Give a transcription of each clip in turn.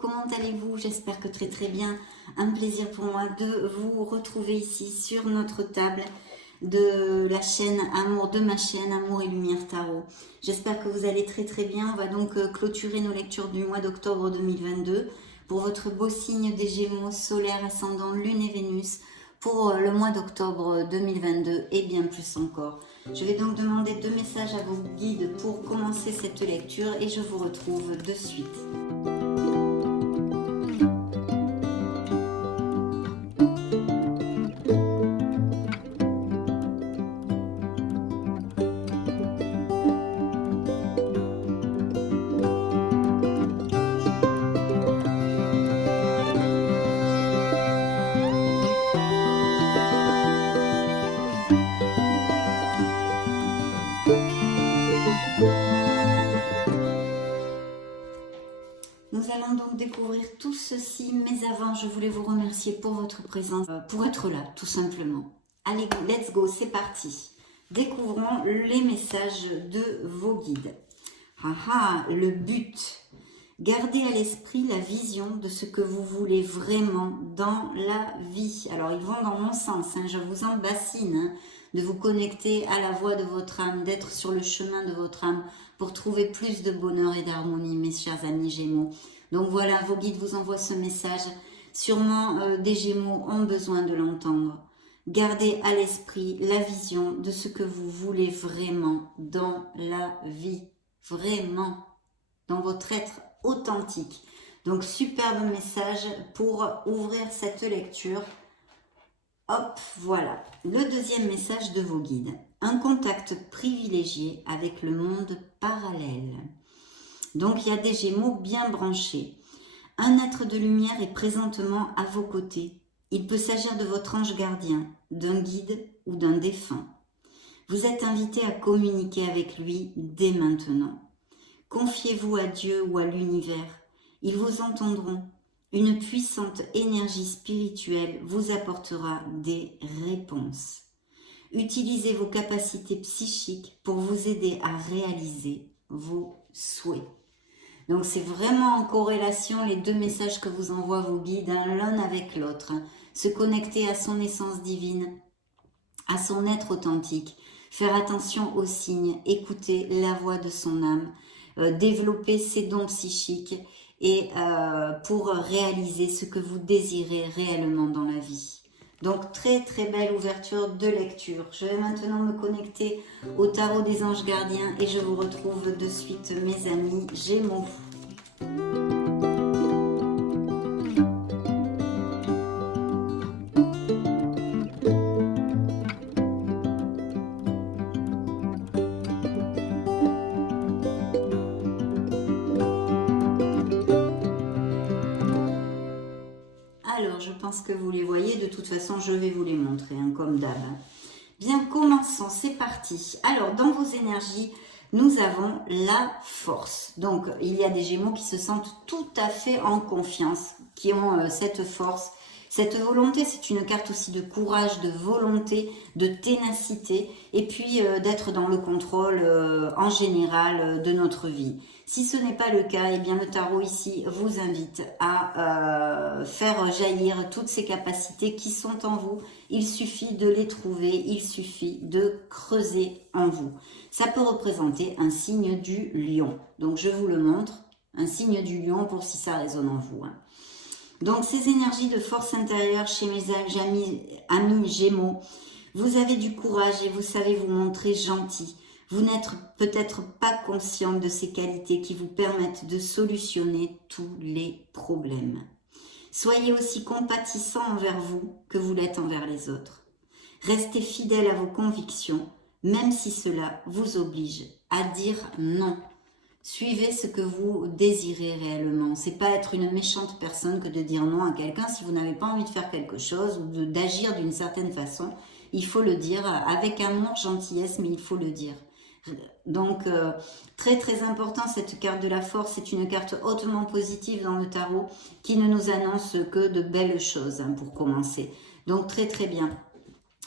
Comment allez-vous? J'espère que très bien. Un plaisir pour moi de vous retrouver ici sur notre table de la chaîne Amour, de ma chaîne Amour et Lumière Tarot. J'espère que vous allez très bien. On va donc clôturer nos lectures du mois d'octobre 2022 pour votre beau signe des Gémeaux, solaire, ascendant, Lune et Vénus pour le mois d'octobre 2022 et bien plus encore. Je vais donc demander 2 messages à vos guides pour commencer cette lecture et je vous retrouve de suite. Nous allons donc découvrir tout ceci, mais avant, je voulais vous remercier pour votre présence, pour être là, tout simplement. Allez, let's go, c'est parti. Découvrons les messages de vos guides. Le but. Gardez à l'esprit la vision de ce que vous voulez vraiment dans la vie. Alors, ils vont dans mon sens, je vous en bassine, de vous connecter à la voix de votre âme, d'être sur le chemin de votre âme pour trouver plus de bonheur et d'harmonie, mes chers amis Gémeaux. Donc voilà, vos guides vous envoient ce message. Sûrement, des Gémeaux ont besoin de l'entendre. Gardez à l'esprit la vision de ce que vous voulez vraiment dans la vie. Vraiment, dans votre être authentique. Donc, superbe message pour ouvrir cette lecture. Hop, voilà. Le deuxième message de vos guides. Un contact privilégié avec le monde parallèle. Donc, il y a des Gémeaux bien branchés. Un être de lumière est présentement à vos côtés. Il peut s'agir de votre ange gardien, d'un guide ou d'un défunt. Vous êtes invité à communiquer avec lui dès maintenant. Confiez-vous à Dieu ou à l'univers. Ils vous entendront. Une puissante énergie spirituelle vous apportera des réponses. Utilisez vos capacités psychiques pour vous aider à réaliser vos souhaits. Donc c'est vraiment en corrélation les 2 messages que vous envoient vos guides, l'un avec l'autre. Se connecter à son essence divine, à son être authentique, faire attention aux signes, écouter la voix de son âme, développer ses dons psychiques et pour réaliser ce que vous désirez réellement dans la vie. Donc très belle ouverture de lecture. Je vais maintenant me connecter au tarot des anges gardiens et je vous retrouve de suite, mes amis Gémeaux. Alors, je pense que vous les voyez. De toute façon, je vais vous les montrer, comme d'hab. Bien, commençons. C'est parti. Alors, dans vos énergies, nous avons la force. Donc, il y a des Gémeaux qui se sentent tout à fait en confiance, qui ont cette force, cette volonté. C'est une carte aussi de courage, de volonté, de ténacité, et puis d'être dans le contrôle en général de notre vie. Si ce n'est pas le cas, eh bien le tarot ici vous invite à faire jaillir toutes ces capacités qui sont en vous. Il suffit de les trouver, il suffit de creuser en vous. Ça peut représenter un signe du lion. Donc je vous le montre, un signe du lion pour si ça résonne en vous. Donc ces énergies de force intérieure chez mes amis Gémeaux, vous avez du courage et vous savez vous montrer gentil. Vous n'êtes peut-être pas conscient de ces qualités qui vous permettent de solutionner tous les problèmes. Soyez aussi compatissant envers vous que vous l'êtes envers les autres. Restez fidèle à vos convictions, même si cela vous oblige à dire non. Suivez ce que vous désirez réellement. C'est pas être une méchante personne que de dire non à quelqu'un si vous n'avez pas envie de faire quelque chose ou d'agir d'une certaine façon. Il faut le dire avec amour, gentillesse, mais il faut le dire. Donc, très très important, cette carte de la force, c'est une carte hautement positive dans le tarot qui ne nous annonce que de belles choses, hein, pour commencer. Donc, très très bien.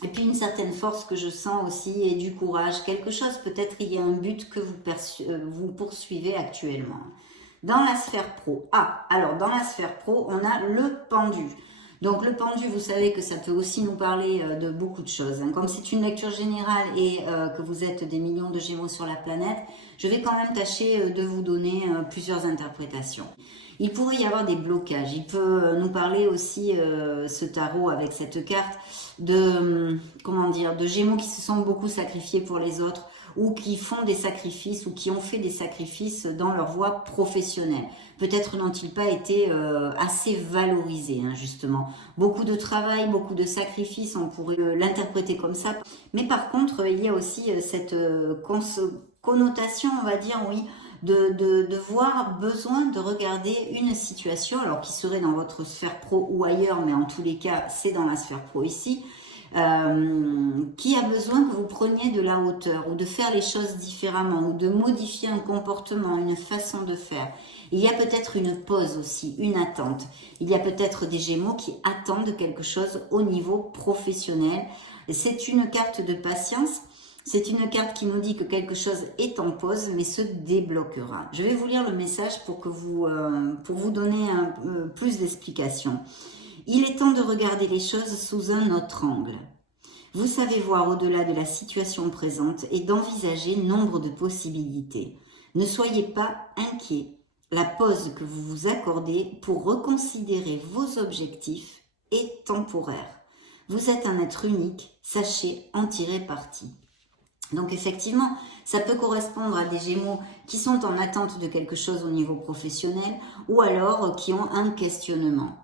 Et puis, une certaine force que je sens aussi et du courage, quelque chose, peut-être il y a un but que vous poursuivez actuellement. Dans la sphère pro, alors dans la sphère pro, on a le pendu. Donc le pendu, vous savez que ça peut aussi nous parler de beaucoup de choses, hein. Comme c'est une lecture générale et que vous êtes des millions de Gémeaux sur la planète, je vais quand même tâcher de vous donner plusieurs interprétations. Il pourrait y avoir des blocages. Il peut nous parler aussi, ce tarot avec cette carte, de, comment dire, de Gémeaux qui se sont beaucoup sacrifiés pour les autres, ou qui font des sacrifices, ou qui ont fait des sacrifices dans leur voie professionnelle. Peut-être n'ont-ils pas été assez valorisés, hein, justement. Beaucoup de travail, beaucoup de sacrifices, on pourrait l'interpréter comme ça. Mais par contre, il y a aussi cette connotation, on va dire, oui, de voir besoin de regarder une situation, alors qui serait dans votre sphère pro ou ailleurs, mais en tous les cas, c'est dans la sphère pro ici, qui a besoin que vous preniez de la hauteur ou de faire les choses différemment ou de modifier un comportement, une façon de faire. Il y a peut-être une pause aussi, une attente. Il y a peut-être des Gémeaux qui attendent quelque chose au niveau professionnel. C'est une carte de patience. C'est une carte qui nous dit que quelque chose est en pause, mais se débloquera. Je vais vous lire le message pour vous donner plus d'explications. Il est temps de regarder les choses sous un autre angle. Vous savez voir au-delà de la situation présente et d'envisager nombre de possibilités. Ne soyez pas inquiets. La pause que vous vous accordez pour reconsidérer vos objectifs est temporaire. Vous êtes un être unique, sachez en tirer parti. Donc effectivement, ça peut correspondre à des Gémeaux qui sont en attente de quelque chose au niveau professionnel ou alors qui ont un questionnement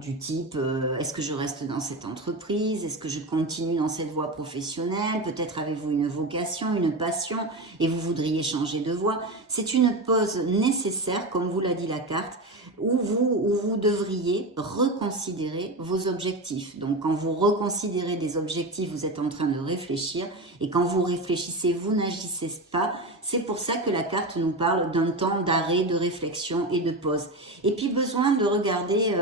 du type est-ce que je reste dans cette entreprise, est-ce que je continue dans cette voie professionnelle, peut-être avez-vous une vocation, une passion et vous voudriez changer de voie. C'est une pause nécessaire, comme vous l'a dit la carte, où vous devriez reconsidérer vos objectifs. Donc quand vous reconsidérez des objectifs, vous êtes en train de réfléchir et quand vous réfléchissez, vous n'agissez pas. C'est pour ça que la carte nous parle d'un temps d'arrêt, de réflexion et de pause. Et puis besoin de regarder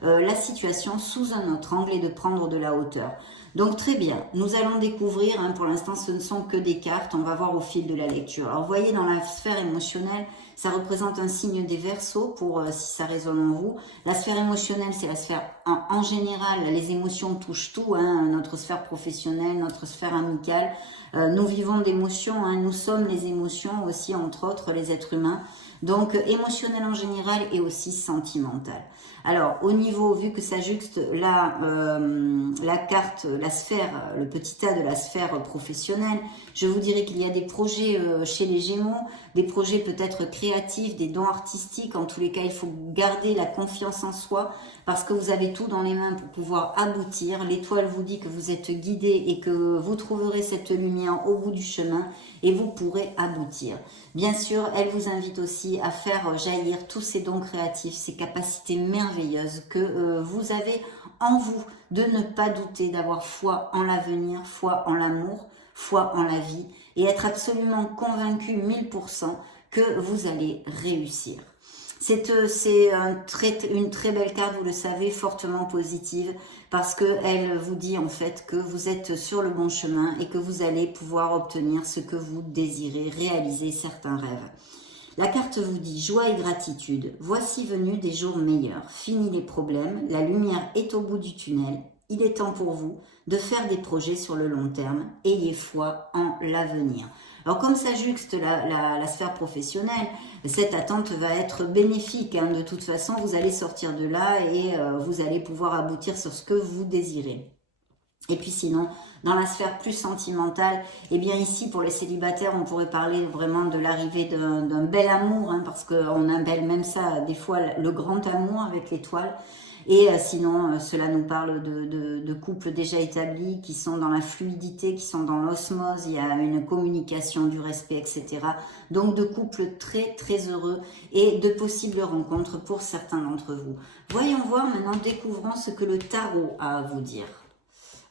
la situation sous un autre angle et de prendre de la hauteur. Donc très bien, nous allons découvrir, hein, pour l'instant ce ne sont que des cartes, on va voir au fil de la lecture. Alors vous voyez dans la sphère émotionnelle, ça représente un signe des Verseaux pour si ça résonne en vous. La sphère émotionnelle, c'est la sphère en général, les émotions touchent tout, hein, notre sphère professionnelle, notre sphère amicale. Nous vivons d'émotions, hein, nous sommes les émotions aussi, entre autres les êtres humains. Donc émotionnel en général et aussi sentimental. Alors au niveau, vu que ça juxte la carte, la sphère, le petit A de la sphère professionnelle, je vous dirais qu'il y a des projets chez les Gémeaux, des projets peut-être créatifs, des dons artistiques. En tous les cas, il faut garder la confiance en soi parce que vous avez tout dans les mains pour pouvoir aboutir. L'étoile vous dit que vous êtes guidé et que vous trouverez cette lumière au bout du chemin et vous pourrez aboutir. Bien sûr, elle vous invite aussi à faire jaillir tous ces dons créatifs, ces capacités merveilleuses que vous avez en vous, de ne pas douter, d'avoir foi en l'avenir, foi en l'amour, foi en la vie et être absolument convaincu 1000% que vous allez réussir. C'est une très belle carte, vous le savez, fortement positive parce qu'elle vous dit en fait que vous êtes sur le bon chemin et que vous allez pouvoir obtenir ce que vous désirez, réaliser certains rêves. La carte vous dit joie et gratitude, voici venus des jours meilleurs, fini les problèmes, la lumière est au bout du tunnel, il est temps pour vous de faire des projets sur le long terme, ayez foi en l'avenir. Alors comme ça juxte la sphère professionnelle, cette attente va être bénéfique, hein. De toute façon, vous allez sortir de là et vous allez pouvoir aboutir sur ce que vous désirez. Et puis sinon, dans la sphère plus sentimentale, eh bien ici pour les célibataires, on pourrait parler vraiment de l'arrivée d'un bel amour, hein, parce qu'on appelle même ça des fois le grand amour avec l'étoile. Et sinon, cela nous parle de couples déjà établis qui sont dans la fluidité, qui sont dans l'osmose, il y a une communication, du respect, etc. Donc de couples très très heureux et de possibles rencontres pour certains d'entre vous. Voyons voir maintenant, découvrons ce que le tarot a à vous dire.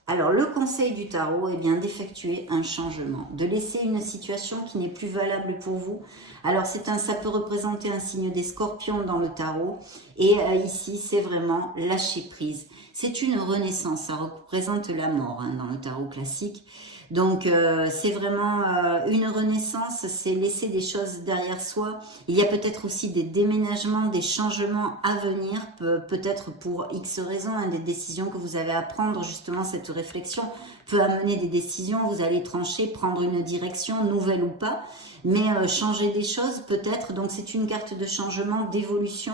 Alors, le conseil du tarot est bien d'effectuer un changement, de laisser une situation qui n'est plus valable pour vous. Alors, ça peut représenter un signe des scorpions dans le tarot. Et ici, c'est vraiment lâcher prise. C'est une renaissance, ça représente la mort dans le tarot classique. Donc, c'est vraiment une renaissance, c'est laisser des choses derrière soi. Il y a peut-être aussi des déménagements, des changements à venir, peut-être pour X raisons, des décisions que vous avez à prendre. Justement, cette réflexion peut amener des décisions, vous allez trancher, prendre une direction, nouvelle ou pas, mais changer des choses peut-être. Donc, c'est une carte de changement, d'évolution,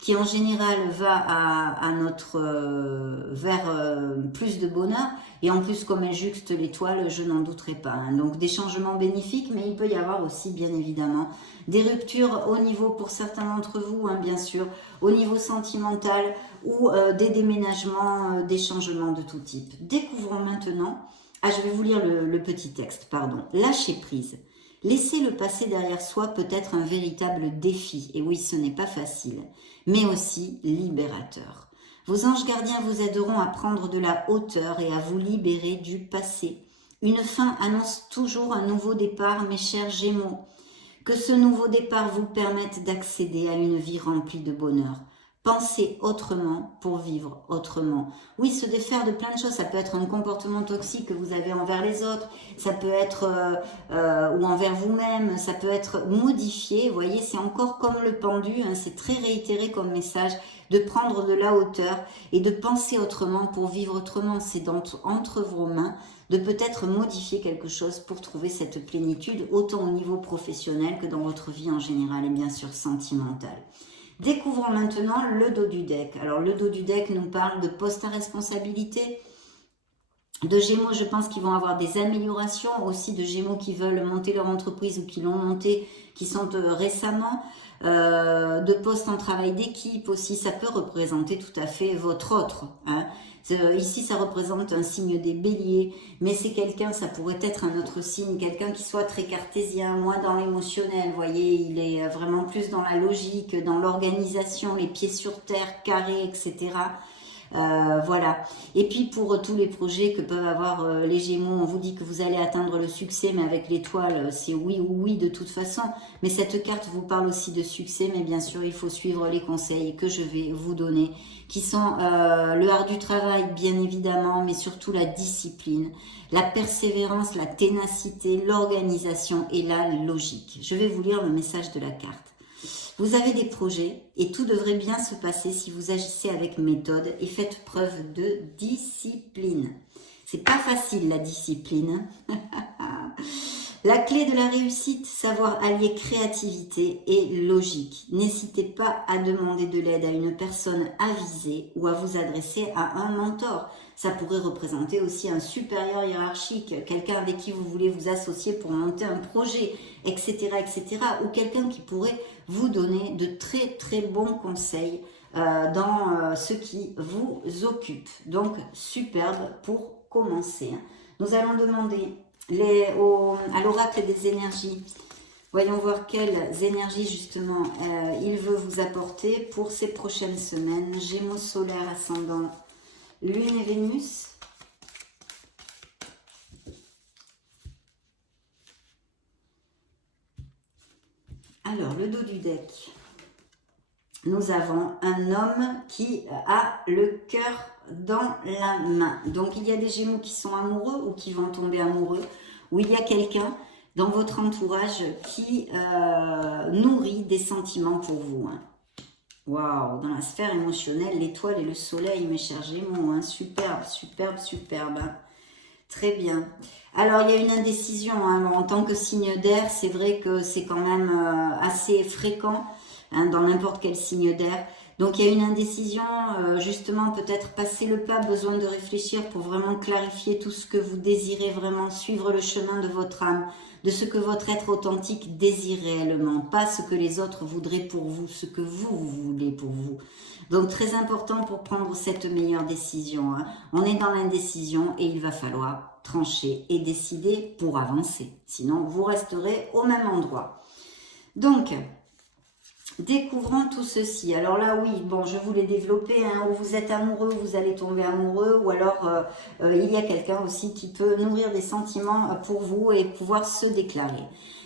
qui en général va vers plus de bonheur, et en plus comme elle juxte l'étoile, je n'en douterai pas. Donc des changements bénéfiques, mais il peut y avoir aussi bien évidemment des ruptures au niveau, pour certains d'entre vous, bien sûr, au niveau sentimental, ou des déménagements, des changements de tout type. Découvrons maintenant, je vais vous lire le petit texte, pardon. Lâcher prise. Laisser le passé derrière soi peut être un véritable défi, et oui, ce n'est pas facile, mais aussi libérateur. Vos anges gardiens vous aideront à prendre de la hauteur et à vous libérer du passé. Une fin annonce toujours un nouveau départ, mes chers Gémeaux. Que ce nouveau départ vous permette d'accéder à une vie remplie de bonheur. Pensez autrement pour vivre autrement. Oui, se défaire de plein de choses. Ça peut être un comportement toxique que vous avez envers les autres. Ça peut être, ou envers vous-même. Ça peut être modifié. Vous voyez, c'est encore comme le pendu. C'est très réitéré comme message. De prendre de la hauteur et de penser autrement pour vivre autrement. C'est entre vos mains de peut-être modifier quelque chose pour trouver cette plénitude, autant au niveau professionnel que dans votre vie en général et bien sûr sentimentale. Découvrons maintenant le dos du deck. Alors le dos du deck nous parle de poste à responsabilité, de Gémeaux, je pense qu'ils vont avoir des améliorations, aussi de Gémeaux qui veulent monter leur entreprise ou qui l'ont montée, qui sont récemment, de postes en travail d'équipe aussi, ça peut représenter tout à fait votre autre. Ici, ça représente un signe des béliers, mais c'est quelqu'un, ça pourrait être un autre signe, quelqu'un qui soit très cartésien, moins dans l'émotionnel, vous voyez, il est vraiment plus dans la logique, dans l'organisation, les pieds sur terre, carré, etc. Voilà. Et puis pour tous les projets que peuvent avoir les Gémeaux, on vous dit que vous allez atteindre le succès, mais avec l'étoile, c'est oui ou oui de toute façon. Mais cette carte vous parle aussi de succès, mais bien sûr, il faut suivre les conseils que je vais vous donner, qui sont le art du travail, bien évidemment, mais surtout la discipline, la persévérance, la ténacité, l'organisation et la logique. Je vais vous lire le message de la carte. Vous avez des projets et tout devrait bien se passer si vous agissez avec méthode et faites preuve de discipline. C'est pas facile la discipline. La clé de la réussite, savoir allier créativité et logique. N'hésitez pas à demander de l'aide à une personne avisée ou à vous adresser à un mentor. Ça pourrait représenter aussi un supérieur hiérarchique, quelqu'un avec qui vous voulez vous associer pour monter un projet, etc., etc. Ou quelqu'un qui pourrait vous donner de très très bons conseils dans ce qui vous occupe. Donc, superbe pour commencer. Nous allons demander à l'oracle des énergies. Voyons voir quelles énergies justement il veut vous apporter pour ces prochaines semaines. Gémeaux solaire, ascendant Lune et Vénus. Alors, le dos du deck. Nous avons un homme qui a le cœur dans la main. Donc, il y a des Gémeaux qui sont amoureux ou qui vont tomber amoureux, ou il y a quelqu'un dans votre entourage qui nourrit des sentiments pour vous. Waouh, dans la sphère émotionnelle, l'étoile et le soleil, mes chers Gémeaux. Superbe, superbe, superbe. Très bien. Alors, il y a une indécision. En tant que signe d'air, c'est vrai que c'est quand même assez fréquent dans n'importe quel signe d'air. Donc, il y a une indécision, justement, peut-être passer le pas, besoin de réfléchir pour vraiment clarifier tout ce que vous désirez vraiment, suivre le chemin de votre âme, de ce que votre être authentique désire réellement, pas ce que les autres voudraient pour vous, ce que vous voulez pour vous. Donc, très important pour prendre cette meilleure décision. On est dans l'indécision et il va falloir trancher et décider pour avancer. Sinon, vous resterez au même endroit. Donc, Découvrons tout ceci. Alors là, oui, bon, je vous l'ai développé, hein, où vous êtes amoureux, vous allez tomber amoureux, ou alors il y a quelqu'un aussi qui peut nourrir des sentiments pour vous et pouvoir se déclarer.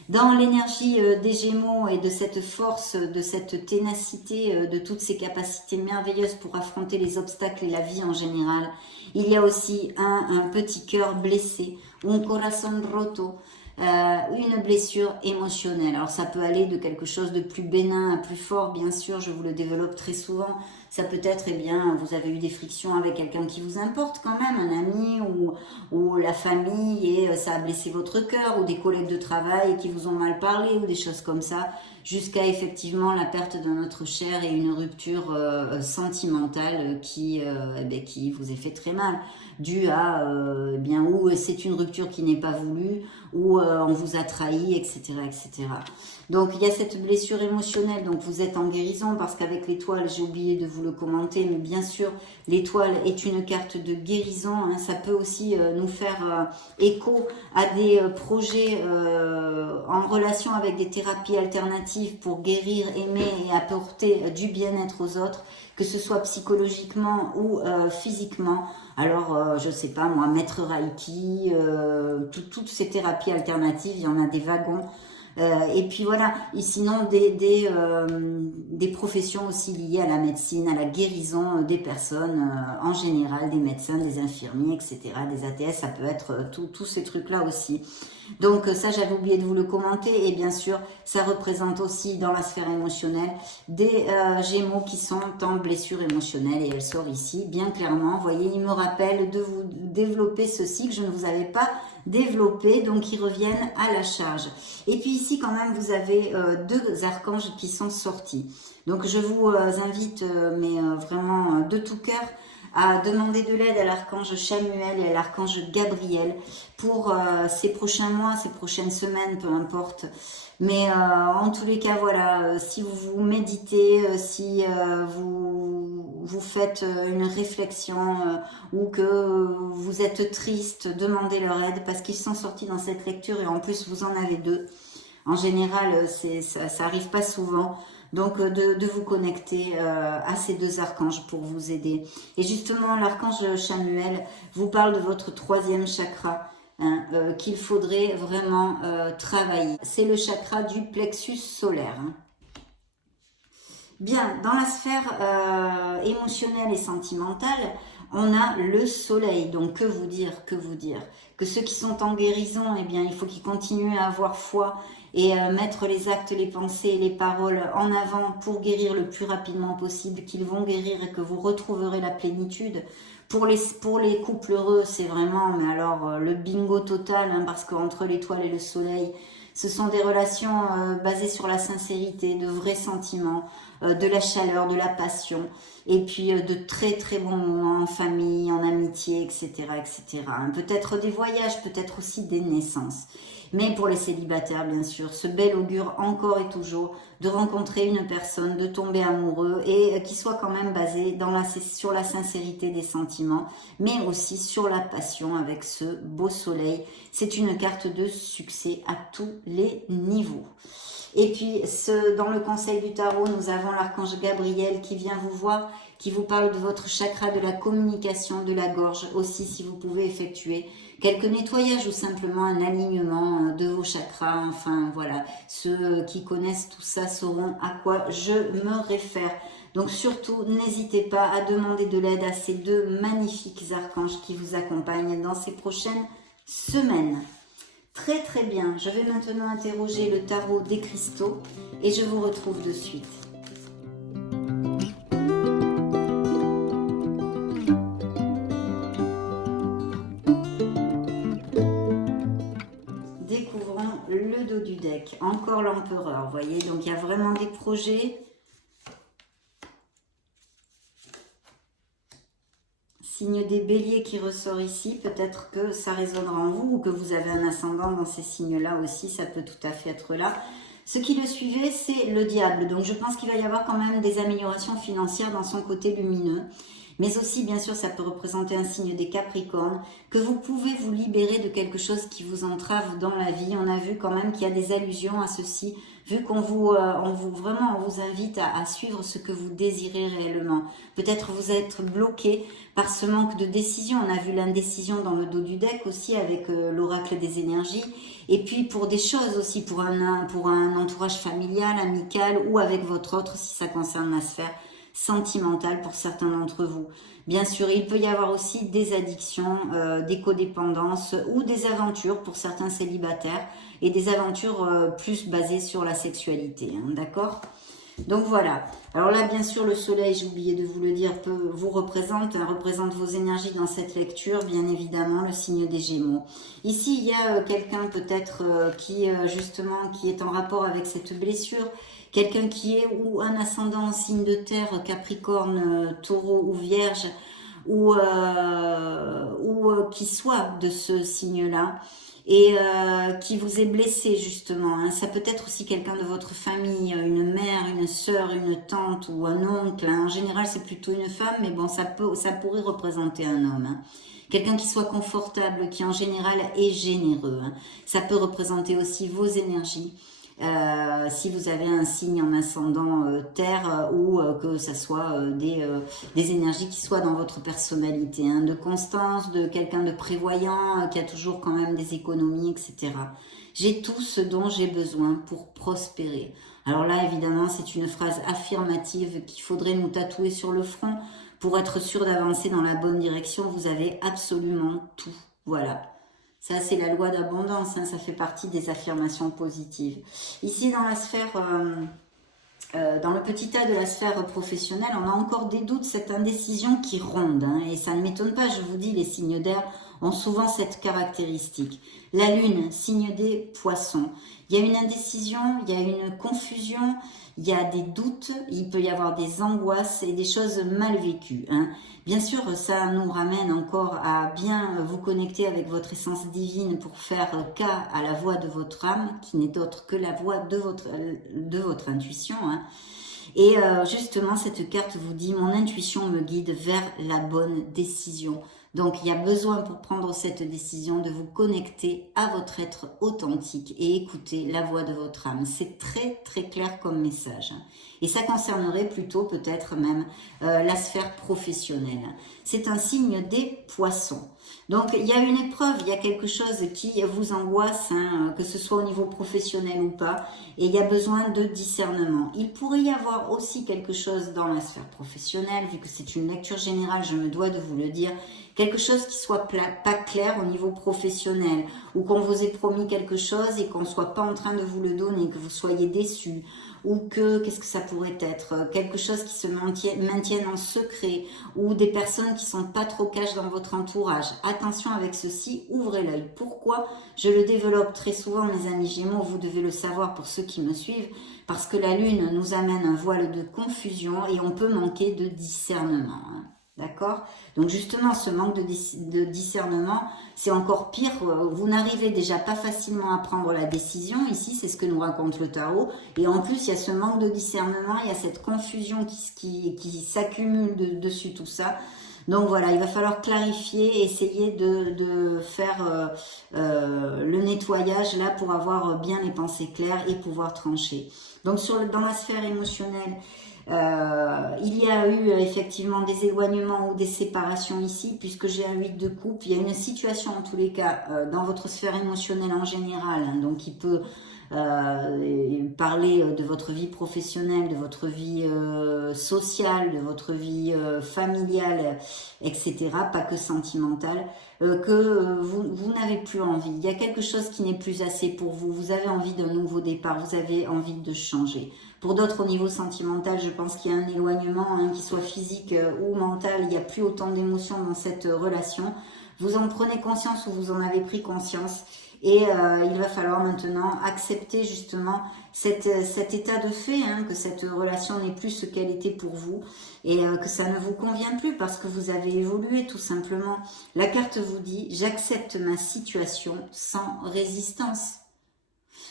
Dans l'énergie des Gémeaux et de cette force, de cette ténacité, de toutes ces capacités merveilleuses pour affronter les obstacles et la vie en général, il y a aussi un petit cœur blessé, un corazón roto, une blessure émotionnelle. Alors ça peut aller de quelque chose de plus bénin à plus fort, bien sûr, je vous le développe très souvent. Ça peut être, eh bien, vous avez eu des frictions avec quelqu'un qui vous importe quand même, un ami ou la famille, et ça a blessé votre cœur, ou des collègues de travail qui vous ont mal parlé, ou des choses comme ça, jusqu'à effectivement la perte d'un être cher et une rupture sentimentale qui vous ait fait très mal, dû à, bien, ou c'est une rupture qui n'est pas voulue, ou on vous a trahi, etc., etc. Donc il y a cette blessure émotionnelle, donc vous êtes en guérison, parce qu'avec l'étoile, j'ai oublié de vous le commenter, mais bien sûr, l'étoile est une carte de guérison, hein. Ça peut aussi nous faire écho à des projets en relation avec des thérapies alternatives pour guérir, aimer et apporter du bien-être aux autres, que ce soit psychologiquement ou physiquement. Alors, je sais pas moi, maître Reiki, toutes ces thérapies alternatives, il y en a des wagons. Et puis voilà, et sinon des professions aussi liées à la médecine, à la guérison des personnes en général, des médecins, des infirmiers, etc., des ATS, ça peut être tous ces trucs-là aussi. Donc ça, j'avais oublié de vous le commenter, et bien sûr, ça représente aussi dans la sphère émotionnelle des Gémeaux qui sont en blessure émotionnelle, et elle sort ici bien clairement. Vous voyez, il me rappelle de vous développer ceci que je ne vous avais pas développé, donc ils reviennent à la charge. Et puis ici, quand même, vous avez deux archanges qui sont sortis. Donc je vous invite, mais vraiment de tout cœur, à demander de l'aide à l'archange Chamuel et à l'archange Gabriel pour ces prochains mois, ces prochaines semaines, peu importe. Mais en tous les cas, voilà, si vous méditez, si vous faites une réflexion ou que vous êtes triste, demandez leur aide, parce qu'ils sont sortis dans cette lecture, et en plus vous en avez deux. En général, ça arrive pas souvent. Donc de vous connecter à ces deux archanges pour vous aider. Et justement, l'archange Chamuel vous parle de votre troisième chakra, hein, qu'il faudrait vraiment travailler. C'est le chakra du plexus solaire, hein. Bien, dans la sphère émotionnelle et sentimentale, on a le soleil. Donc que vous dire, que vous dire? Que ceux qui sont en guérison, eh bien, il faut qu'ils continuent à avoir foi et mettre les actes, les pensées et les paroles en avant pour guérir le plus rapidement possible, qu'ils vont guérir et que vous retrouverez la plénitude. Pour les couples heureux, c'est vraiment, mais alors, le bingo total, hein, parce qu'entre l'étoile et le soleil, ce sont des relations basées sur la sincérité, de vrais sentiments, de la chaleur, de la passion, et puis de très très bons moments en famille, en amitié, etc., etc. Peut-être des voyages, peut-être aussi des naissances. Mais pour les célibataires, bien sûr, ce bel augure encore et toujours de rencontrer une personne, de tomber amoureux, et qui soit quand même basé sur la sincérité des sentiments, mais aussi sur la passion avec ce beau soleil. C'est une carte de succès à tous les niveaux. Et puis, dans le conseil du tarot, nous avons l'archange Gabriel qui vient vous voir, qui vous parle de votre chakra de la communication, de la gorge. Aussi, si vous pouvez effectuer quelques nettoyages ou simplement un alignement de vos chakras. Enfin, voilà, ceux qui connaissent tout ça sauront à quoi je me réfère. Donc surtout, n'hésitez pas à demander de l'aide à ces deux magnifiques archanges qui vous accompagnent dans ces prochaines semaines. Très très bien, je vais maintenant interroger le tarot des cristaux et je vous retrouve de suite. Découvrons le dos du deck, encore l'empereur, vous voyez, donc il y a vraiment des projets. Signe des béliers qui ressort ici, peut-être que ça résonnera en vous ou que vous avez un ascendant dans ces signes-là aussi, ça peut tout à fait être là. Ce qui le suivait, c'est le diable. Donc je pense qu'il va y avoir quand même des améliorations financières dans son côté lumineux. Mais aussi, bien sûr, ça peut représenter un signe des Capricornes, que vous pouvez vous libérer de quelque chose qui vous entrave dans la vie. On a vu quand même qu'il y a des allusions à ceci vu qu'on vraiment, on vous invite à suivre ce que vous désirez réellement. Peut-être vous êtes bloqué par ce manque de décision. On a vu l'indécision dans le dos du deck aussi avec l'oracle des énergies. Et puis pour des choses aussi, pour un entourage familial, amical ou avec votre autre si ça concerne la sphère sentimentale pour certains d'entre vous. Bien sûr, il peut y avoir aussi des addictions, des codépendances ou des aventures pour certains célibataires et des aventures plus basées sur la sexualité, hein, d'accord? Donc voilà. Alors là, bien sûr, le soleil, j'ai oublié de vous le dire, vous représente, hein, représente vos énergies dans cette lecture, bien évidemment, le signe des Gémeaux. Ici, il y a quelqu'un peut-être justement, qui est en rapport avec cette blessure, quelqu'un qui est ou un ascendant en signe de terre, Capricorne, Taureau ou Vierge, ou qui soit de ce signe-là, et qui vous est blessé justement, hein. Ça peut être aussi quelqu'un de votre famille, une mère, une sœur, une tante ou un oncle, hein. En général c'est plutôt une femme, mais bon ça pourrait représenter un homme, hein. Quelqu'un qui soit confortable, qui en général est généreux, hein. Ça peut représenter aussi vos énergies. Si vous avez un signe en ascendant terre ou que ça soit des énergies qui soient dans votre personnalité, hein, de constance, de quelqu'un de prévoyant, qui a toujours quand même des économies, etc. J'ai tout ce dont j'ai besoin pour prospérer. Alors là, évidemment, c'est une phrase affirmative qu'il faudrait nous tatouer sur le front pour être sûr d'avancer dans la bonne direction. Vous avez absolument tout. Voilà. Ça, c'est la loi d'abondance, hein, ça fait partie des affirmations positives. Ici, dans la sphère, dans le petit tas de la sphère professionnelle, on a encore des doutes, cette indécision qui ronde, hein, et ça ne m'étonne pas, je vous dis, les signes d'air ont souvent cette caractéristique. La lune, signe des poissons. Il y a une indécision, il y a une confusion, il y a des doutes, il peut y avoir des angoisses et des choses mal vécues, hein. Bien sûr, ça nous ramène encore à bien vous connecter avec votre essence divine pour faire cas à la voix de votre âme, qui n'est autre que la voix de votre intuition, hein. Et justement, cette carte vous dit « Mon intuition me guide vers la bonne décision ». Donc, il y a besoin pour prendre cette décision de vous connecter à votre être authentique et écouter la voix de votre âme. C'est très, très clair comme message. Et ça concernerait plutôt peut-être même la sphère professionnelle. C'est un signe des poissons. Donc, il y a une épreuve, il y a quelque chose qui vous angoisse, hein, que ce soit au niveau professionnel ou pas, et il y a besoin de discernement. Il pourrait y avoir aussi quelque chose dans la sphère professionnelle, vu que c'est une lecture générale, je me dois de vous le dire, quelque chose qui soit pas clair au niveau professionnel, ou qu'on vous ait promis quelque chose et qu'on ne soit pas en train de vous le donner, que vous soyez déçu, ou qu'est-ce que ça pourrait être, quelque chose qui se maintienne en secret, ou des personnes qui sont pas trop cash dans votre entourage. Attention avec ceci, ouvrez l'œil. Pourquoi je le développe très souvent, mes amis Gémeaux, vous devez le savoir pour ceux qui me suivent, parce que la lune nous amène un voile de confusion et on peut manquer de discernement, hein. D'accord? Donc justement, ce manque de discernement, c'est encore pire. Vous n'arrivez déjà pas facilement à prendre la décision. Ici, c'est ce que nous raconte le tarot. Et en plus, il y a ce manque de discernement, il y a cette confusion qui s'accumule dessus tout ça. Donc voilà, il va falloir clarifier, essayer de faire le nettoyage là pour avoir bien les pensées claires et pouvoir trancher. Donc dans la sphère émotionnelle, il y a eu effectivement des éloignements ou des séparations ici, puisque j'ai un 8 de coupe. Il y a une situation en tous les cas dans votre sphère émotionnelle en général, hein, donc il peut parler de votre vie professionnelle, de votre vie sociale, de votre vie familiale, etc., pas que sentimentale, que vous n'avez plus envie. Il y a quelque chose qui n'est plus assez pour vous. Vous avez envie d'un nouveau départ, vous avez envie de changer. Pour d'autres, au niveau sentimental, je pense qu'il y a un éloignement, hein, qu'il soit physique ou mental. Il n'y a plus autant d'émotions dans cette relation. Vous en prenez conscience ou vous en avez pris conscience. Et il va falloir maintenant accepter justement cet état de fait, hein, que cette relation n'est plus ce qu'elle était pour vous et que ça ne vous convient plus parce que vous avez évolué tout simplement. La carte vous dit « J'accepte ma situation sans résistance ».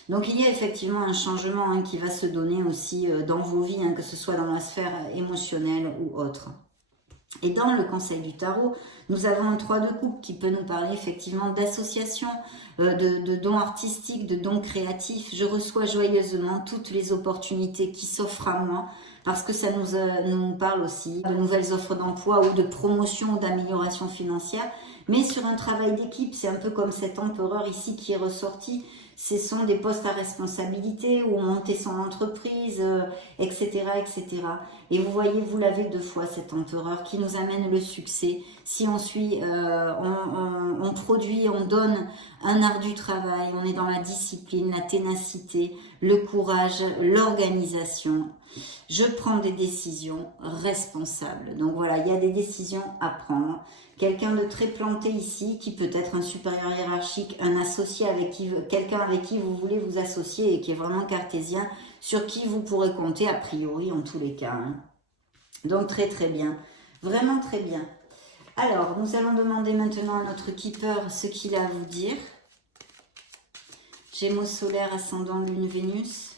Donc il y a effectivement un changement, hein, qui va se donner aussi dans vos vies, hein, que ce soit dans la sphère émotionnelle ou autre. Et dans le conseil du tarot, nous avons un 3 de coupe qui peut nous parler effectivement d'association, de dons artistiques, de dons créatifs. Je reçois joyeusement toutes les opportunités qui s'offrent à moi parce que ça nous parle aussi de nouvelles offres d'emploi ou de promotion ou d'amélioration financière. Mais sur un travail d'équipe, c'est un peu comme cet empereur ici qui est ressorti. Ce sont des postes à responsabilité ou monter son entreprise, etc., etc. Et vous voyez, vous l'avez 2 fois cet empereur qui nous amène le succès. Si on suit, on produit, on donne un art du travail, on est dans la discipline, la ténacité, le courage, l'organisation. Je prends des décisions responsables. Donc voilà, il y a des décisions à prendre. Quelqu'un de très planté ici, qui peut être un supérieur hiérarchique, un associé avec qui, quelqu'un avec qui vous voulez vous associer et qui est vraiment cartésien, sur qui vous pourrez compter a priori en tous les cas. Hein. Donc très très bien, vraiment très bien. Alors, nous allons demander maintenant à notre keeper ce qu'il a à vous dire. Gémeaux solaire, ascendant Lune, Vénus.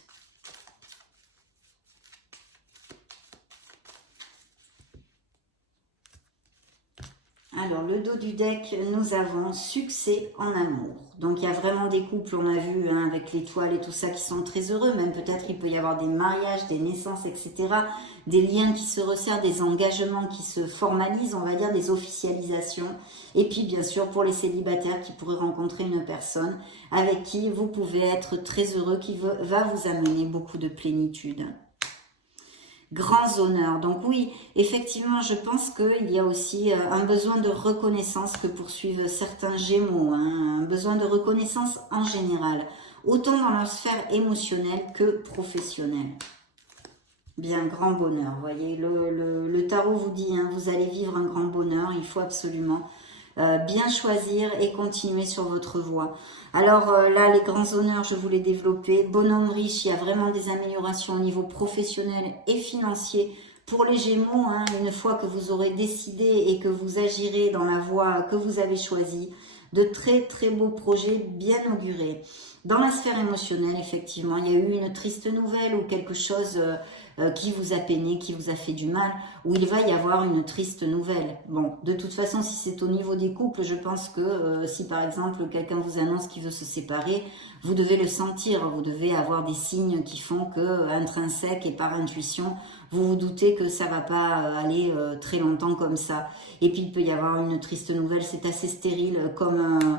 Alors, le dos du deck, nous avons succès en amour. Donc, il y a vraiment des couples, on a vu, hein, avec l'étoile et tout ça, qui sont très heureux. Même peut-être, il peut y avoir des mariages, des naissances, etc. Des liens qui se resserrent, des engagements qui se formalisent, on va dire, des officialisations. Et puis, bien sûr, pour les célibataires qui pourraient rencontrer une personne avec qui vous pouvez être très heureux, qui va vous amener beaucoup de plénitude. Grands honneurs. Donc oui, effectivement, je pense qu'il y a aussi un besoin de reconnaissance que poursuivent certains Gémeaux, hein, un besoin de reconnaissance en général, autant dans leur sphère émotionnelle que professionnelle. Bien, grand bonheur, vous voyez, le tarot vous dit, hein, vous allez vivre un grand bonheur, il faut absolument bien choisir et continuer sur votre voie. Alors là, les grands honneurs, je voulais développer. Bonhomme riche, il y a vraiment des améliorations au niveau professionnel et financier pour les Gémeaux. Hein, une fois que vous aurez décidé et que vous agirez dans la voie que vous avez choisie, de très très beaux projets bien augurés. Dans la sphère émotionnelle, effectivement, il y a eu une triste nouvelle ou quelque chose qui vous a peiné, qui vous a fait du mal, où il va y avoir une triste nouvelle. Bon, de toute façon, si c'est au niveau des couples, je pense que si par exemple quelqu'un vous annonce qu'il veut se séparer, vous devez le sentir, vous devez avoir des signes qui font que, intrinsèques et par intuition, vous vous doutez que ça va pas aller très longtemps comme ça. Et puis il peut y avoir une triste nouvelle, c'est assez stérile comme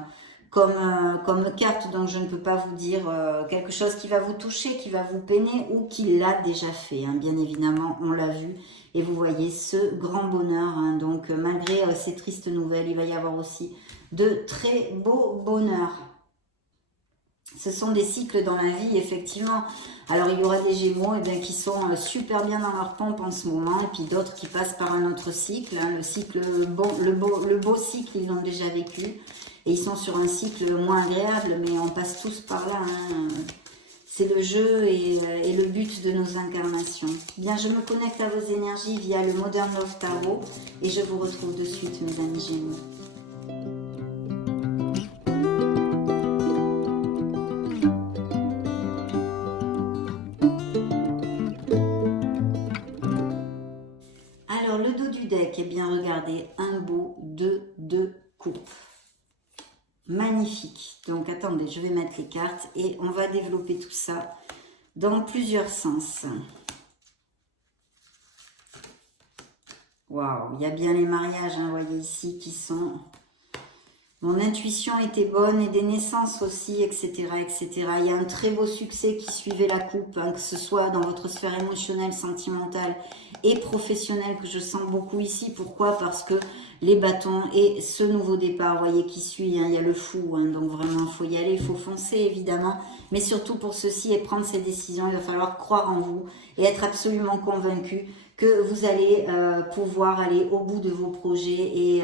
carte, donc je ne peux pas vous dire quelque chose qui va vous toucher, qui va vous peiner ou qui l'a déjà fait. Hein. Bien évidemment, on l'a vu. Et vous voyez ce grand bonheur. Hein. Donc malgré ces tristes nouvelles, il va y avoir aussi de très beaux bonheurs. Ce sont des cycles dans la vie, effectivement. Alors, il y aura des Gémeaux qui sont super bien dans leur pompe en ce moment, et puis d'autres qui passent par un autre cycle. Hein. Le cycle, le beau cycle, ils l'ont déjà vécu. Et ils sont sur un cycle moins agréable, mais on passe tous par là. Hein. C'est le jeu et le but de nos incarnations. Bien, je me connecte à vos énergies via le Modern Love Tarot, et je vous retrouve de suite, mes amis Gémeaux. Alors, le dos du deck, eh bien, regardez, un beau 2 de coupe. Magnifique. Donc, attendez, je vais mettre les cartes et on va développer tout ça dans plusieurs sens. Waouh, il y a bien les mariages, hein, vous voyez ici, qui sont... Mon intuition était bonne et des naissances aussi, etc., etc. Il y a un très beau succès qui suivait la coupe, hein, que ce soit dans votre sphère émotionnelle, sentimentale et professionnelle, que je sens beaucoup ici. Pourquoi? Parce que les bâtons et ce nouveau départ, vous voyez, qui suit, hein, il y a le fou, hein, donc vraiment, il faut y aller, il faut foncer, évidemment. Mais surtout pour ceci et prendre ces décisions, il va falloir croire en vous et être absolument convaincu que vous allez pouvoir aller au bout de vos projets et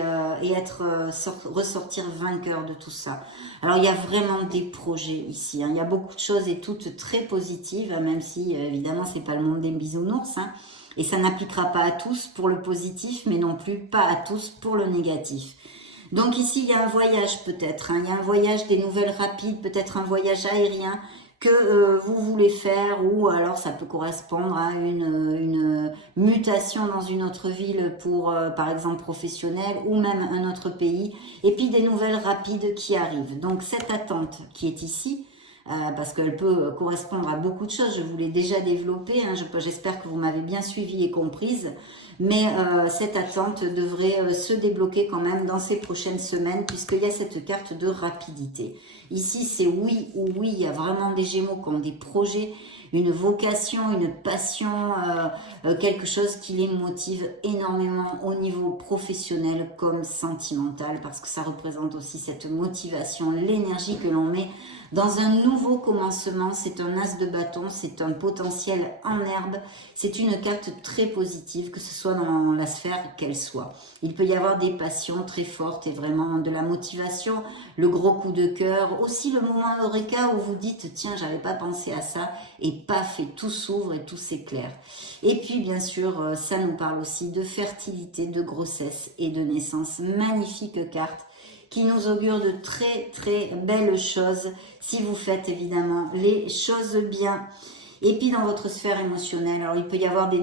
ressortir vainqueur de tout ça. Alors, il y a vraiment des projets ici. Hein. Il y a beaucoup de choses et toutes très positives, même si, évidemment, c'est pas le monde des bisounours. Hein. Et ça n'appliquera pas à tous pour le positif, mais non plus pas à tous pour le négatif. Donc ici, il y a un voyage peut-être. Hein. Il y a un voyage, des nouvelles rapides, peut-être un voyage aérien, vous voulez faire, ou alors ça peut correspondre à une mutation dans une autre ville pour, par exemple, professionnelle, ou même un autre pays, et puis des nouvelles rapides qui arrivent. Donc cette attente qui est ici, parce qu'elle peut correspondre à beaucoup de choses, je vous l'ai déjà développée, hein, j'espère que vous m'avez bien suivi et comprise, mais cette attente devrait se débloquer quand même dans ces prochaines semaines, puisqu'il y a cette carte de rapidité. Ici, c'est oui ou oui, il y a vraiment des Gémeaux qui ont des projets, une vocation, une passion, quelque chose qui les motive énormément au niveau professionnel comme sentimental, parce que ça représente aussi cette motivation, l'énergie que l'on met dans un nouveau commencement. C'est un as de bâton, c'est un potentiel en herbe, c'est une carte très positive, que ce soit dans la sphère qu'elle soit. Il peut y avoir des passions très fortes et vraiment de la motivation, le gros coup de cœur, aussi le moment eureka où vous dites tiens, j'avais pas pensé à ça, et paf, et tout s'ouvre et tout s'éclaire. Et puis bien sûr, ça nous parle aussi de fertilité, de grossesse et de naissance. Magnifique carte qui nous augure de très très belles choses si vous faites évidemment les choses bien. Et puis dans votre sphère émotionnelle, alors il peut y avoir des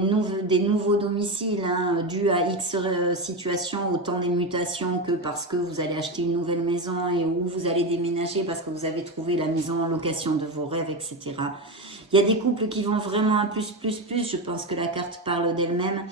nouveaux domiciles hein, dus à X situations, autant des mutations que parce que vous allez acheter une nouvelle maison et où vous allez déménager parce que vous avez trouvé la maison en location de vos rêves, etc. Il y a des couples qui vont vraiment à plus, je pense que la carte parle d'elle-même.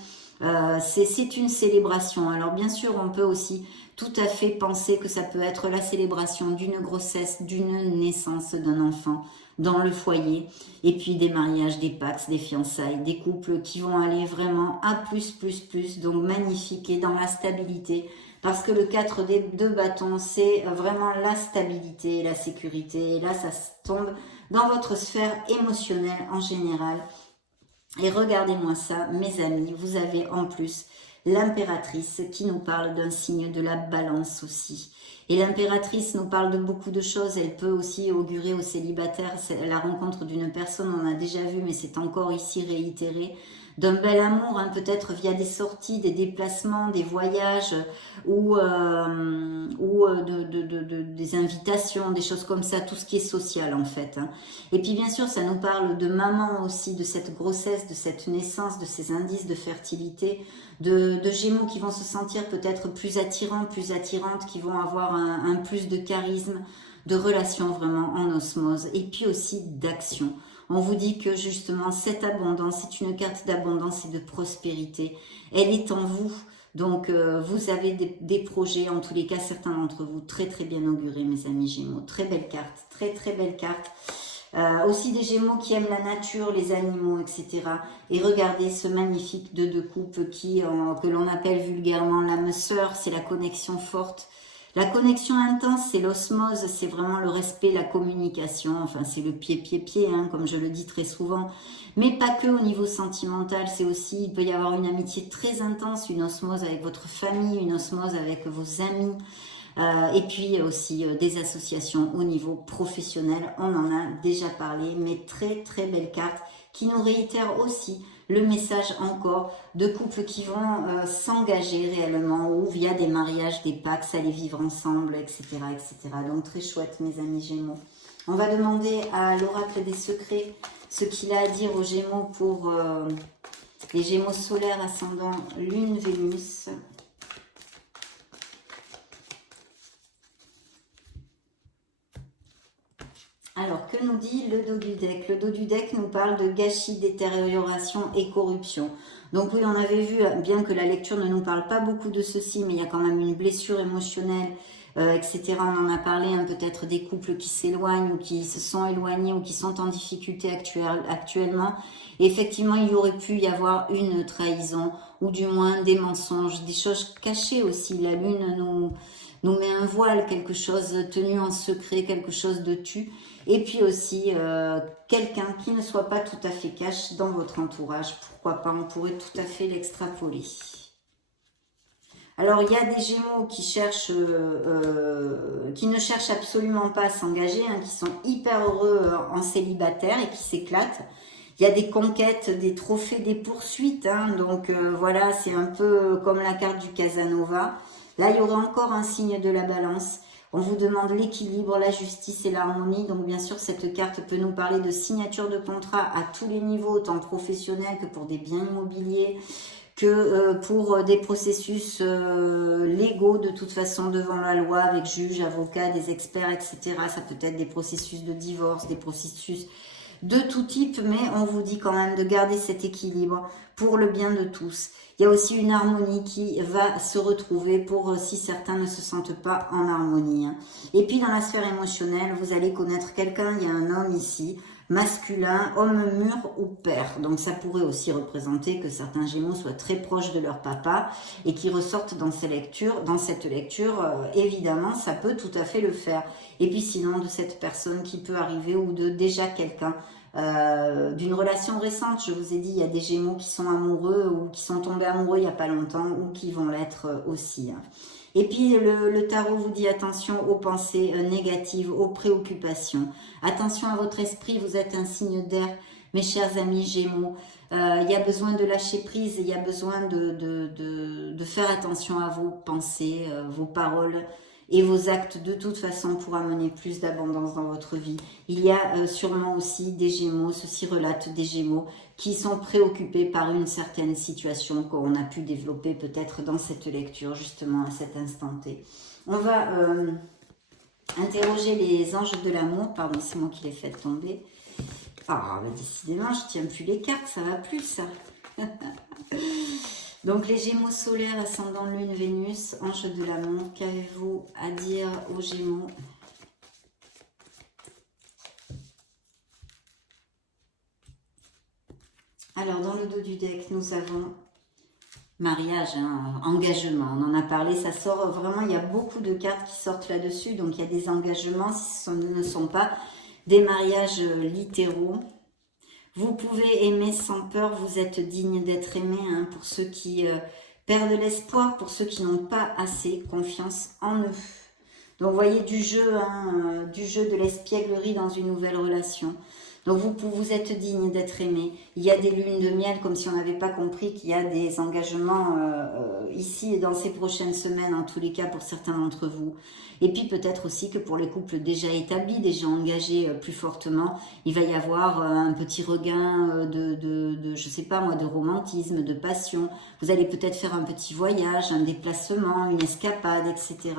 C'est une célébration. Alors bien sûr, on peut aussi tout à fait penser que ça peut être la célébration d'une grossesse, d'une naissance d'un enfant dans le foyer, et puis des mariages, des pax, des fiançailles, des couples qui vont aller vraiment à plus, donc magnifique et dans la stabilité, parce que le 4 de bâtons, c'est vraiment la stabilité, la sécurité, et là ça tombe dans votre sphère émotionnelle en général. Et regardez-moi ça, mes amis, vous avez en plus l'impératrice qui nous parle d'un signe de la balance aussi. Et l'impératrice nous parle de beaucoup de choses, elle peut aussi augurer aux célibataires la rencontre d'une personne, on a déjà vu, mais c'est encore ici réitéré, d'un bel amour, hein, peut-être via des sorties, des déplacements, des voyages, ou des invitations, des choses comme ça, tout ce qui est social en fait. Hein. Et puis bien sûr, ça nous parle de maman aussi, de cette grossesse, de cette naissance, de ces indices de fertilité, de Gémeaux qui vont se sentir peut-être plus attirants, plus attirantes, qui vont avoir un plus de charisme, de relations vraiment en osmose, et puis aussi d'action. On vous dit que justement cette abondance, c'est une carte d'abondance et de prospérité. Elle est en vous. Donc vous avez des projets, en tous les cas certains d'entre vous, très très bien augurés mes amis Gémeaux. Très belle carte, très très belle carte. Aussi des Gémeaux qui aiment la nature, les animaux, etc. Et regardez ce magnifique deux coupe que l'on appelle vulgairement l'âme sœur, c'est la connexion forte. La connexion intense, c'est l'osmose, c'est vraiment le respect, la communication, enfin c'est le pied, hein, comme je le dis très souvent. Mais pas que au niveau sentimental, c'est aussi, il peut y avoir une amitié très intense, une osmose avec votre famille, une osmose avec vos amis, et puis aussi des associations au niveau professionnel, on en a déjà parlé, mais très très belle carte qui nous réitère aussi le message encore de couples qui vont s'engager réellement ou via des mariages, des pax, aller vivre ensemble, etc., etc. Donc très chouette mes amis Gémeaux. On va demander à l'oracle des secrets ce qu'il a à dire aux Gémeaux pour les Gémeaux solaires ascendant Lune, Vénus. Alors, que nous dit le dos du deck? Le dos du deck nous parle de gâchis, détérioration et corruption. Donc oui, on avait vu, bien que la lecture ne nous parle pas beaucoup de ceci, mais il y a quand même une blessure émotionnelle, etc. On en a parlé, hein, peut-être des couples qui s'éloignent ou qui se sont éloignés ou qui sont en difficulté actuellement. Et effectivement, il y aurait pu y avoir une trahison ou du moins des mensonges, des choses cachées aussi. La lune nous met un voile, quelque chose tenu en secret, quelque chose de tu. Et puis aussi, quelqu'un qui ne soit pas tout à fait cash dans votre entourage. Pourquoi pas, on pourrait tout à fait l'extrapoler. Alors, il y a des Gémeaux qui cherchent, qui ne cherchent absolument pas à s'engager, hein, qui sont hyper heureux en célibataire et qui s'éclatent. Il y a des conquêtes, des trophées, des poursuites. Hein, donc, voilà, c'est un peu comme la carte du Casanova. Là, il y aurait encore un signe de la balance. On vous demande l'équilibre, la justice et l'harmonie. Donc bien sûr, cette carte peut nous parler de signature de contrat à tous les niveaux, autant professionnels que pour des biens immobiliers, que pour des processus légaux de toute façon devant la loi, avec juges, avocats, des experts, etc. Ça peut être des processus de divorce, des processus de tout type, mais on vous dit quand même de garder cet équilibre pour le bien de tous. Il y a aussi une harmonie qui va se retrouver pour si certains ne se sentent pas en harmonie. Et puis dans la sphère émotionnelle, vous allez connaître quelqu'un, il y a un homme ici, masculin, homme mûr ou père. Donc ça pourrait aussi représenter que certains Gémeaux soient très proches de leur papa et qui ressortent dans ces lectures, dans cette lecture, évidemment, ça peut tout à fait le faire. Et puis sinon, de cette personne qui peut arriver ou de déjà quelqu'un d'une relation récente. Je vous ai dit, il y a des Gémeaux qui sont amoureux ou qui sont tombés amoureux il n'y a pas longtemps ou qui vont l'être aussi. Et puis le tarot vous dit attention aux pensées négatives, aux préoccupations. Attention à votre esprit, vous êtes un signe d'air, mes chers amis Gémeaux. Il y a besoin de lâcher prise, il y a besoin de faire attention à vos pensées, vos paroles et vos actes de toute façon pour amener plus d'abondance dans votre vie. Il y a sûrement aussi des Gémeaux, ceci relate des Gémeaux, qui sont préoccupés par une certaine situation qu'on a pu développer peut-être dans cette lecture, justement à cet instant T. On va interroger les anges de l'amour, pardon, c'est moi qui l'ai fait tomber. Ah, bah, décidément, je tiens plus les cartes, ça va plus ça. Donc les Gémeaux solaires, ascendant Lune, Vénus, ange de l'amour, qu'avez-vous à dire aux Gémeaux? Alors dans le dos du deck, nous avons mariage, hein, engagement, on en a parlé, ça sort vraiment, il y a beaucoup de cartes qui sortent là-dessus, donc il y a des engagements, si ce ne sont pas des mariages littéraux. Vous pouvez aimer sans peur, vous êtes digne d'être aimé, hein, pour ceux qui perdent l'espoir, pour ceux qui n'ont pas assez confiance en eux. Donc vous voyez du jeu, hein, du jeu de l'espièglerie dans une nouvelle relation. Donc vous êtes digne d'être aimé. Il y a des lunes de miel, comme si on n'avait pas compris qu'il y a des engagements ici et dans ces prochaines semaines, en tous les cas pour certains d'entre vous. Et puis peut-être aussi que pour les couples déjà établis, déjà engagés plus fortement, il va y avoir un petit regain je sais pas moi, de romantisme, de passion. Vous allez peut-être faire un petit voyage, un déplacement, une escapade, etc.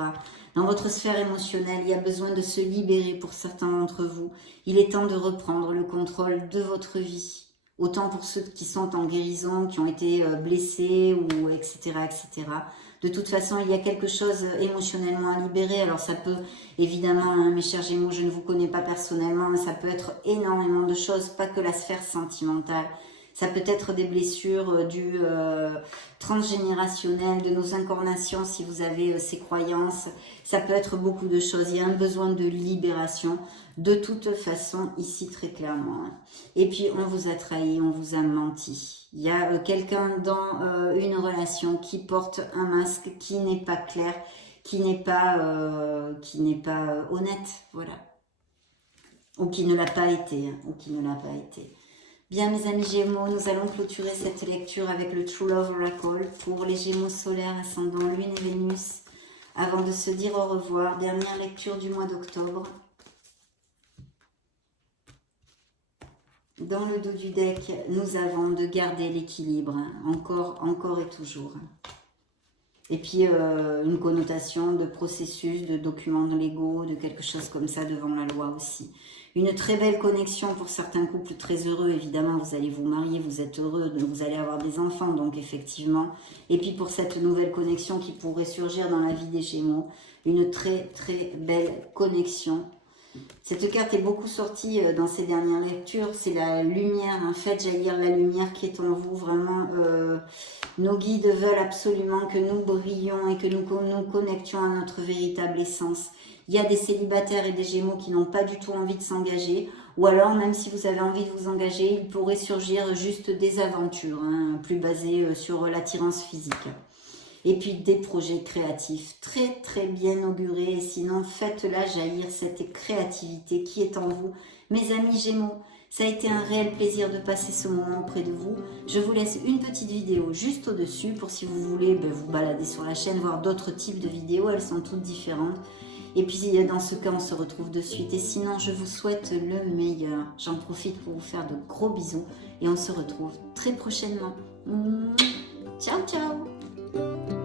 Dans votre sphère émotionnelle, il y a besoin de se libérer pour certains d'entre vous. Il est temps de reprendre le contrôle de votre vie. Autant pour ceux qui sont en guérison, qui ont été blessés, ou etc., etc. De toute façon, il y a quelque chose émotionnellement à libérer. Alors ça peut, évidemment, hein, mes chers Gémeaux, je ne vous connais pas personnellement, mais ça peut être énormément de choses, pas que la sphère sentimentale. Ça peut être des blessures du transgénérationnel, de nos incarnations, si vous avez ces croyances. Ça peut être beaucoup de choses. Il y a un besoin de libération, de toute façon, ici, très clairement. Et puis, on vous a trahi, on vous a menti. Il y a quelqu'un dans une relation qui porte un masque qui n'est pas clair, qui n'est pas honnête, voilà. Ou qui ne l'a pas été, hein, ou qui ne l'a pas été. Bien, mes amis Gémeaux, nous allons clôturer cette lecture avec le True Love Oracle pour les Gémeaux solaires ascendant Lune et Vénus. Avant de se dire au revoir, dernière lecture du mois d'octobre. Dans le dos du deck, nous avons de garder l'équilibre, hein, encore et toujours. Et puis une connotation de processus, de documents légaux, de quelque chose comme ça devant la loi aussi. Une très belle connexion pour certains couples très heureux, évidemment, vous allez vous marier, vous êtes heureux, vous allez avoir des enfants, donc effectivement. Et puis pour cette nouvelle connexion qui pourrait surgir dans la vie des Gémeaux, une très belle connexion. Cette carte est beaucoup sortie dans ces dernières lectures, c'est la lumière, hein, faites jaillir la lumière qui est en vous, vraiment. Nos guides veulent absolument que nous brillions et que nous nous connections à notre véritable essence. Il y a des célibataires et des Gémeaux qui n'ont pas du tout envie de s'engager, ou alors même si vous avez envie de vous engager, il pourrait surgir juste des aventures, hein, plus basées sur l'attirance physique. Et puis des projets créatifs très bien augurés, et sinon faites-la jaillir cette créativité qui est en vous. Mes amis Gémeaux, ça a été un réel plaisir de passer ce moment auprès de vous. Je vous laisse une petite vidéo juste au-dessus pour si vous voulez vous balader sur la chaîne, voir d'autres types de vidéos, elles sont toutes différentes. Et puis dans ce cas, on se retrouve de suite. Et sinon, je vous souhaite le meilleur. J'en profite pour vous faire de gros bisous. Et on se retrouve très prochainement. Ciao, ciao!